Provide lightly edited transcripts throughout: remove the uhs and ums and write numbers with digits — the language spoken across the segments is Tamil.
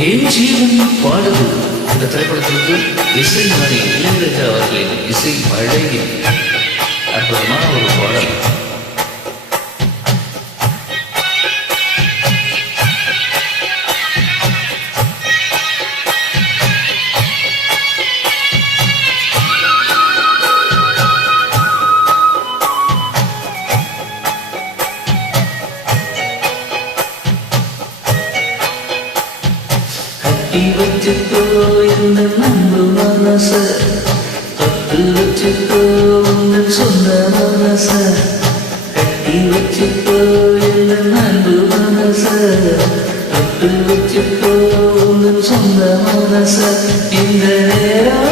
என் ஜீவன் பாடுது இந்த திரைப்படத்திற்கு இசை மணி இளையராஜா அவர்களின் இசை அழகின் அற்புதமான ஒரு பாடல். கட்டி வச்சுக்கோ இந்த நம்பு மனச, தொட்டு வச்சுக்கோ உங்கள் சொந்த மனச. கட்டி வச்சுக்கோ இந்த நம்பு மனச, தொட்டு வச்சுக்கோ உங்கள் சொந்த மனச. இந்த நேரம்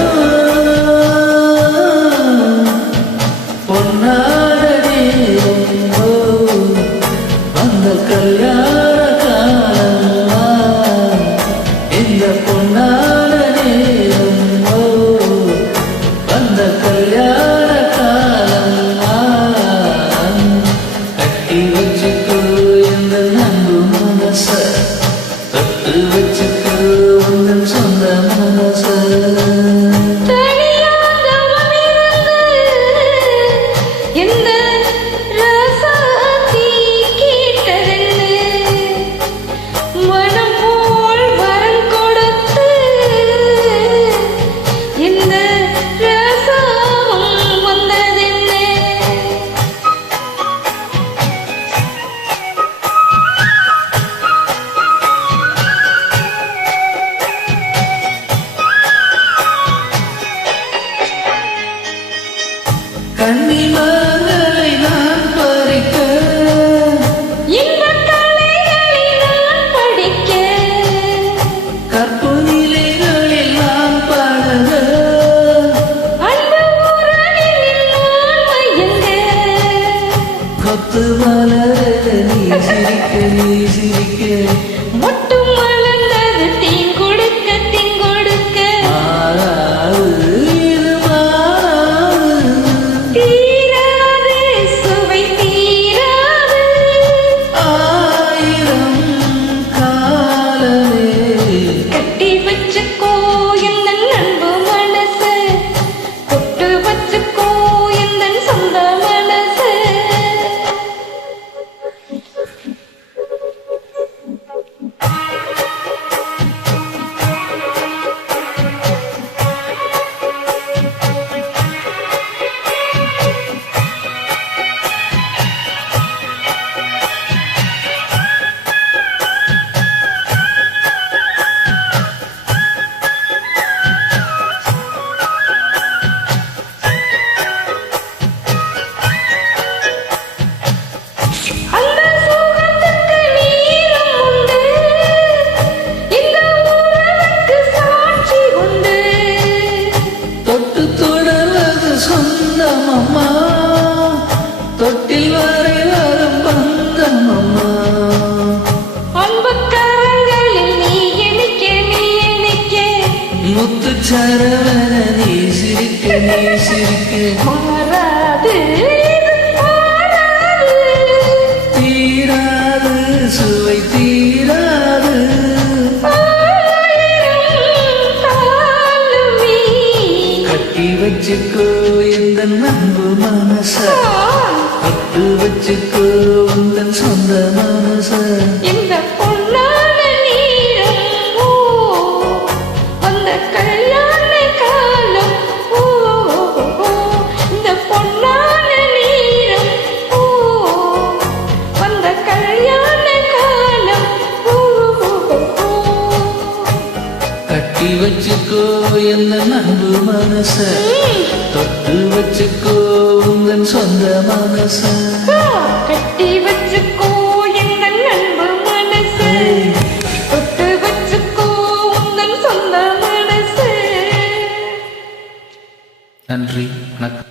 பொன்னாட நேரம், வந்த கல்யாண பொன்னான நேரம், வந்த கல்யாண காலம். கட்டி வச்சுக்கோ இந்த நம்பு மனச, தொட்டு வச்சுக்கோ உங்கள் சொந்த மனச. கன்னிமார்களை நான் பறிக்க, இன்பக் கலைகளை நான் படிக்க, கற்பு நிலைகளில் நான் பழக, அன்பு உறவில் நான் மயங்க. கொத்து மலர நீ சிரிக்க, நீ சிரிக்க, மொட்டு மலர்ந்தது தீன் கொடுக்க, தீன் கொடுக்க. சொந்தமம்மா, தொட்டில் வரை வரும் பந்தமம்மா. அன்பு கரங்களில் நீ இணைக்க, நீ இணைக்க. முத்து சரவண நீ சிரிக்க, நீ சிரிக்க. மாறாது மாறாது, தீராது சுவை தீராது. கட்டி வச்சுக்கோ இந்த நம்பு மனச, தொட்டு வச்சுக்கோ உங்கள் சொந்த மனச. இந்த பொன்னான நேரம், வந்த கல்யாண காலம். இந்த பொன்னான நேரம், வந்த கல்யாண காலம். கட்டி வச்சுக்கோ என்ன நம்பு மனச, தொட்டு வச்சுக்கோ உங்கள் சொந்த மனச. கட்டி வச்சுக்கோ எந்த நண்பு மனசு, தொட்டு வச்சுக்கோ உங்கள் சொந்த மனசு. நன்றி, வணக்கம்.